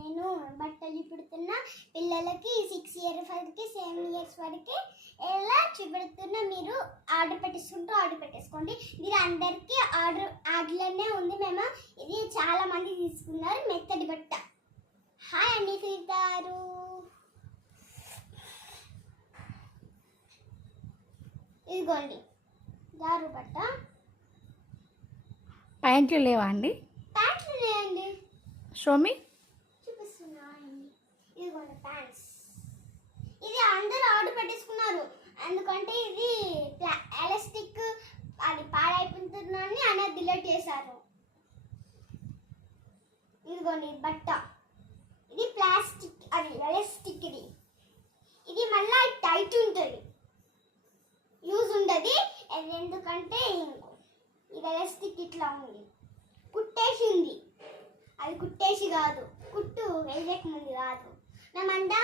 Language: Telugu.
నేను బట్టలు చూపెడుతున్నా పిల్లలకి 6 ఇయర్స్ వరకు 7 ఇయర్స్ వరకు ఎలా చూపెడుతున్నా. మీరు ఆర్డర్ పెట్టేసుకోండి. మీరు అందరికీ ఆర్డర్లోనే ఉంది. మేము ఇది చాలా మంది తీసుకున్నారు. మెత్తడి బట్ట. హాయ్ అండి సీతారు. ఇదిగోండి జారు బట్ట. ప్యాంట్లు లేవా అండి? ప్యాంట్లు లేండి. షోమి చూపిస్తున్నా అండి. ఇదిగోండి ప్యాంట్స్. ఇది అందరూ ఆర్డర్ పెట్టేసుకున్నారు. ఎందుకంటే ఇది ఎలాస్టిక్ అది పాడైపోతుందని అనేది డిలీట్ చేశారు. ఇదిగోండి బట్ట. ఇది ప్లాస్టిక్, అది ఎలాస్టిక్. ఇది మళ్ళీ టైట్ ఉంటుంది, యూజ్ ఉండదు. ఎందుకంటే ఇది ఎలాస్టిక్ ఇట్లా ఉంది, కుట్టేసి ఉంది. అది కుట్టేసి కాదు, కుట్టు వేయక ముందు కాదు. మేమంతా